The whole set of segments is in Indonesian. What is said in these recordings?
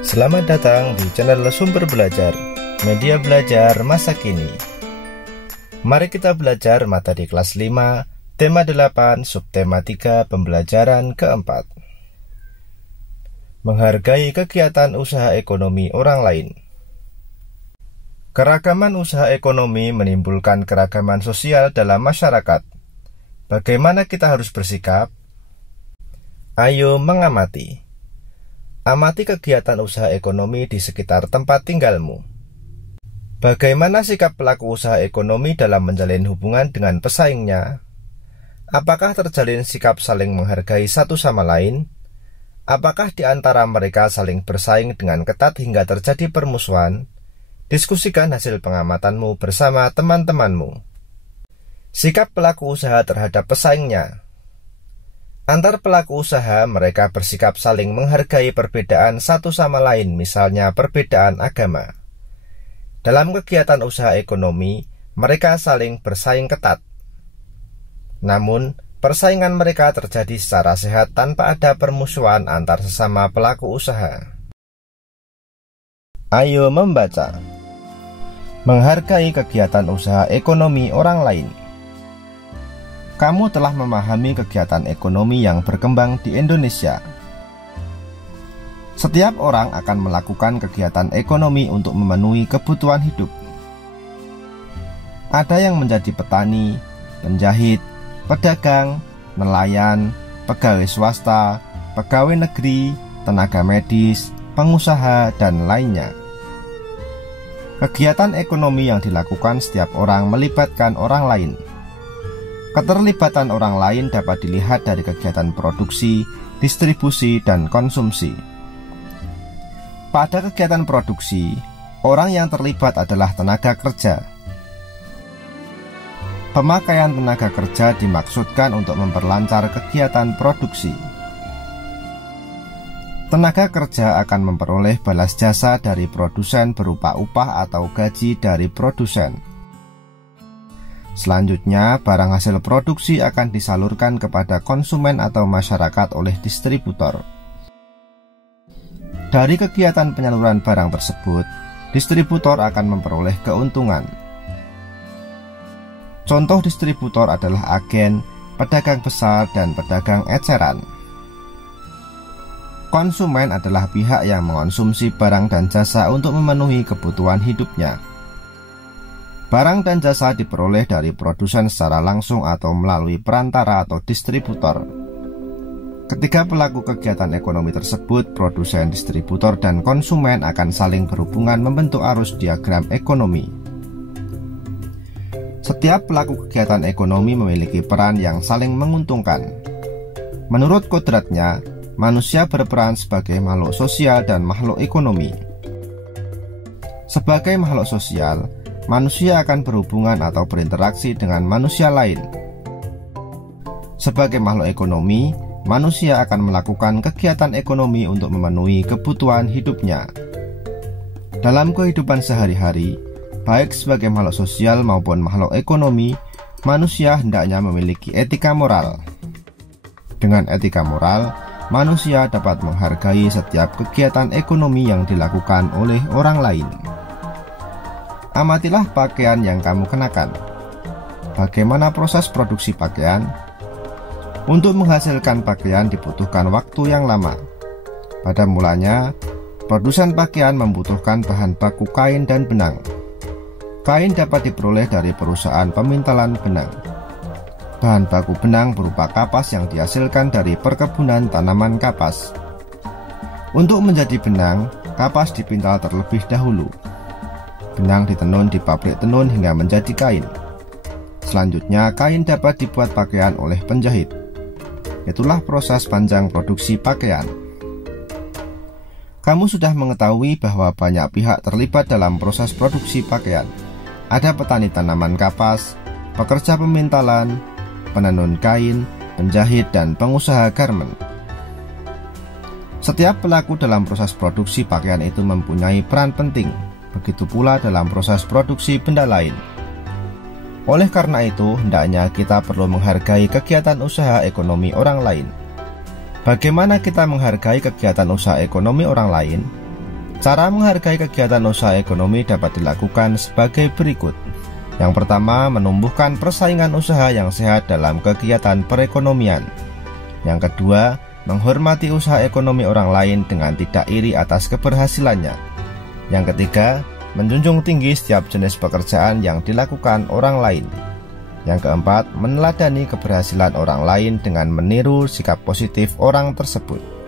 Selamat datang di channel Sumber Belajar, media belajar masa kini. Mari kita belajar materi kelas 5, tema 8, subtema 3, pembelajaran keempat. Menghargai kegiatan usaha ekonomi orang lain. Keragaman usaha ekonomi menimbulkan keragaman sosial dalam masyarakat. Bagaimana kita harus bersikap? Ayo mengamati. Amati kegiatan usaha ekonomi di sekitar tempat tinggalmu. Bagaimana sikap pelaku usaha ekonomi dalam menjalin hubungan dengan pesaingnya? Apakah terjalin sikap saling menghargai satu sama lain? Apakah di antara mereka saling bersaing dengan ketat hingga terjadi permusuhan? Diskusikan hasil pengamatanmu bersama teman-temanmu. Sikap pelaku usaha terhadap pesaingnya. Antar pelaku usaha, mereka bersikap saling menghargai perbedaan satu sama lain, misalnya perbedaan agama. Dalam kegiatan usaha ekonomi, mereka saling bersaing ketat. Namun, persaingan mereka terjadi secara sehat tanpa ada permusuhan antar sesama pelaku usaha. Ayo membaca. Menghargai kegiatan usaha ekonomi orang lain. Kamu telah memahami kegiatan ekonomi yang berkembang di Indonesia. Setiap orang akan melakukan kegiatan ekonomi untuk memenuhi kebutuhan hidup. Ada yang menjadi petani, penjahit, pedagang, nelayan, pegawai swasta, pegawai negeri, tenaga medis, pengusaha, dan lainnya. Kegiatan ekonomi yang dilakukan setiap orang melibatkan orang lain. Keterlibatan orang lain dapat dilihat dari kegiatan produksi, distribusi, dan konsumsi. Pada kegiatan produksi, orang yang terlibat adalah tenaga kerja. Pemakaian tenaga kerja dimaksudkan untuk memperlancar kegiatan produksi. Tenaga kerja akan memperoleh balas jasa dari produsen berupa upah atau gaji dari produsen. Selanjutnya, barang hasil produksi akan disalurkan kepada konsumen atau masyarakat oleh distributor. Dari kegiatan penyaluran barang tersebut, distributor akan memperoleh keuntungan. Contoh distributor adalah agen, pedagang besar, dan pedagang eceran. Konsumen adalah pihak yang mengonsumsi barang dan jasa untuk memenuhi kebutuhan hidupnya. Barang dan jasa diperoleh dari produsen secara langsung atau melalui perantara atau distributor. Ketiga pelaku kegiatan ekonomi tersebut, produsen, distributor, dan konsumen akan saling berhubungan membentuk arus diagram ekonomi. Setiap pelaku kegiatan ekonomi memiliki peran yang saling menguntungkan. Menurut kodratnya, manusia berperan sebagai makhluk sosial dan makhluk ekonomi. Sebagai makhluk sosial, manusia akan berhubungan atau berinteraksi dengan manusia lain. Sebagai makhluk ekonomi, manusia akan melakukan kegiatan ekonomi untuk memenuhi kebutuhan hidupnya. Dalam kehidupan sehari-hari, baik sebagai makhluk sosial maupun makhluk ekonomi, manusia hendaknya memiliki etika moral. Dengan etika moral, manusia dapat menghargai setiap kegiatan ekonomi yang dilakukan oleh orang lain. Amatilah pakaian yang kamu kenakan. Bagaimana proses produksi pakaian? Untuk menghasilkan pakaian dibutuhkan waktu yang lama. Pada mulanya, produsen pakaian membutuhkan bahan baku kain dan benang. Kain dapat diperoleh dari perusahaan pemintalan benang. Bahan baku benang berupa kapas yang dihasilkan dari perkebunan tanaman kapas. Untuk menjadi benang, kapas dipintal terlebih dahulu. Benang ditenun di pabrik tenun hingga menjadi kain. Selanjutnya, kain dapat dibuat pakaian oleh penjahit. Itulah proses panjang produksi pakaian. Kamu sudah mengetahui bahwa banyak pihak terlibat dalam proses produksi pakaian. Ada petani tanaman kapas, pekerja pemintalan, penenun kain, penjahit, dan pengusaha garmen. Setiap pelaku dalam proses produksi pakaian itu mempunyai peran penting. Begitu pula dalam proses produksi benda lain. Oleh karena itu, hendaknya kita perlu menghargai kegiatan usaha ekonomi orang lain. Bagaimana kita menghargai kegiatan usaha ekonomi orang lain? Cara menghargai kegiatan usaha ekonomi dapat dilakukan sebagai berikut. Yang pertama, menumbuhkan persaingan usaha yang sehat dalam kegiatan perekonomian. Yang kedua, menghormati usaha ekonomi orang lain dengan tidak iri atas keberhasilannya. Yang ketiga, menjunjung tinggi setiap jenis pekerjaan yang dilakukan orang lain. Yang keempat, meneladani keberhasilan orang lain dengan meniru sikap positif orang tersebut.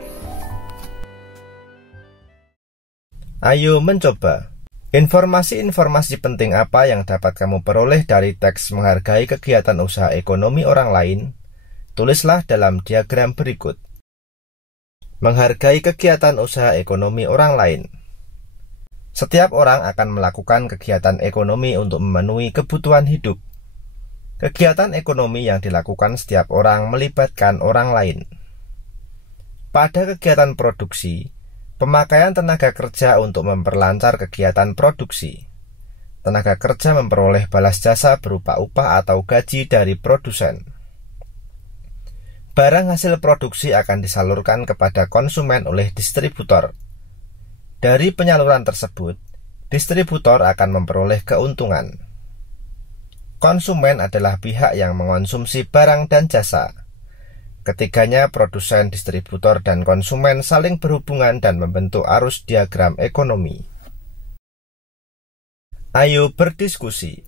Ayo mencoba. Informasi-informasi penting apa yang dapat kamu peroleh dari teks menghargai kegiatan usaha ekonomi orang lain? Tulislah dalam diagram berikut. Menghargai kegiatan usaha ekonomi orang lain. Setiap orang akan melakukan kegiatan ekonomi untuk memenuhi kebutuhan hidup. Kegiatan ekonomi yang dilakukan setiap orang melibatkan orang lain. Pada kegiatan produksi, pemakaian tenaga kerja untuk memperlancar kegiatan produksi. Tenaga kerja memperoleh balas jasa berupa upah atau gaji dari produsen. Barang hasil produksi akan disalurkan kepada konsumen oleh distributor. Dari penyaluran tersebut, distributor akan memperoleh keuntungan. Konsumen adalah pihak yang mengonsumsi barang dan jasa. Ketiganya, produsen, distributor, dan konsumen saling berhubungan dan membentuk arus diagram ekonomi. Ayo berdiskusi.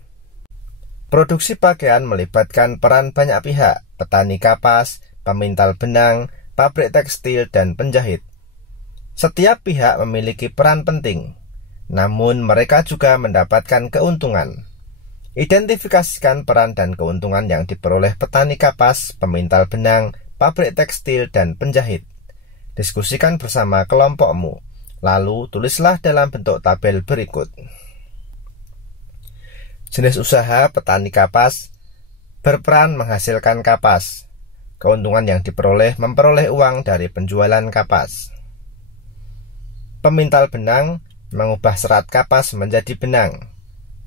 Produksi pakaian melibatkan peran banyak pihak, petani kapas, pemintal benang, pabrik tekstil, dan penjahit. Setiap pihak memiliki peran penting, namun mereka juga mendapatkan keuntungan. Identifikasikan peran dan keuntungan yang diperoleh petani kapas, pemintal benang, pabrik tekstil, dan penjahit. Diskusikan bersama kelompokmu, lalu tulislah dalam bentuk tabel berikut. Jenis usaha petani kapas berperan menghasilkan kapas. Keuntungan yang diperoleh memperoleh uang dari penjualan kapas. Pemintal benang mengubah serat kapas menjadi benang,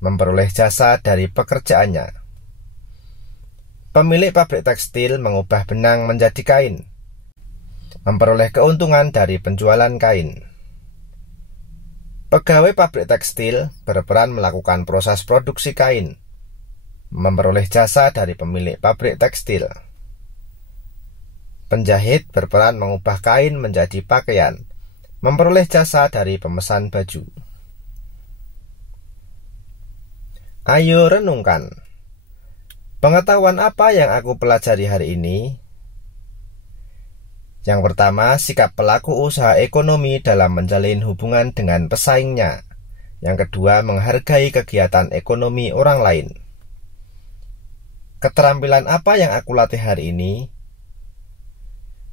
memperoleh jasa dari pekerjaannya. Pemilik pabrik tekstil mengubah benang menjadi kain, memperoleh keuntungan dari penjualan kain. Pegawai pabrik tekstil berperan melakukan proses produksi kain, memperoleh jasa dari pemilik pabrik tekstil. Penjahit berperan mengubah kain menjadi pakaian, memperoleh jasa dari pemesan baju. Ayo renungkan. Pengetahuan apa yang aku pelajari hari ini? Yang pertama, sikap pelaku usaha ekonomi dalam menjalin hubungan dengan pesaingnya. Yang kedua, menghargai kegiatan ekonomi orang lain. Keterampilan apa yang aku latih hari ini?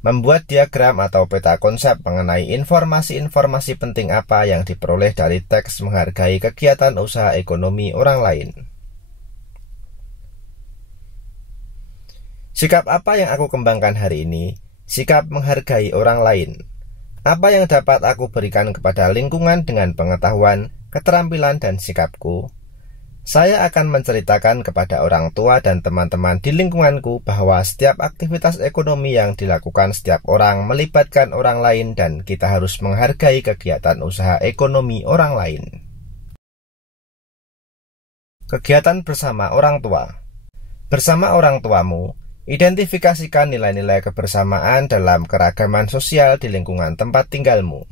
Membuat diagram atau peta konsep mengenai informasi-informasi penting apa yang diperoleh dari teks menghargai kegiatan usaha ekonomi orang lain. Sikap apa yang aku kembangkan hari ini? Sikap menghargai orang lain. Apa yang dapat aku berikan kepada lingkungan dengan pengetahuan, keterampilan, dan sikapku? Saya akan menceritakan kepada orang tua dan teman-teman di lingkunganku bahwa setiap aktivitas ekonomi yang dilakukan setiap orang melibatkan orang lain dan kita harus menghargai kegiatan usaha ekonomi orang lain. Kegiatan bersama orang tua. Bersama orang tuamu, identifikasikan nilai-nilai kebersamaan dalam keragaman sosial di lingkungan tempat tinggalmu.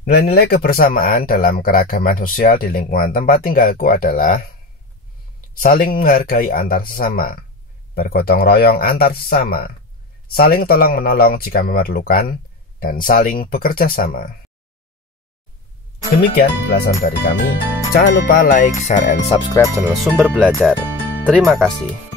Nilai-nilai kebersamaan dalam keragaman sosial di lingkungan tempat tinggalku adalah saling menghargai antar sesama, bergotong royong antar sesama, saling tolong-menolong jika memerlukan, dan saling bekerja sama. Demikian ulasan dari kami. Jangan lupa like, share, and subscribe channel Sumber Belajar. Terima kasih.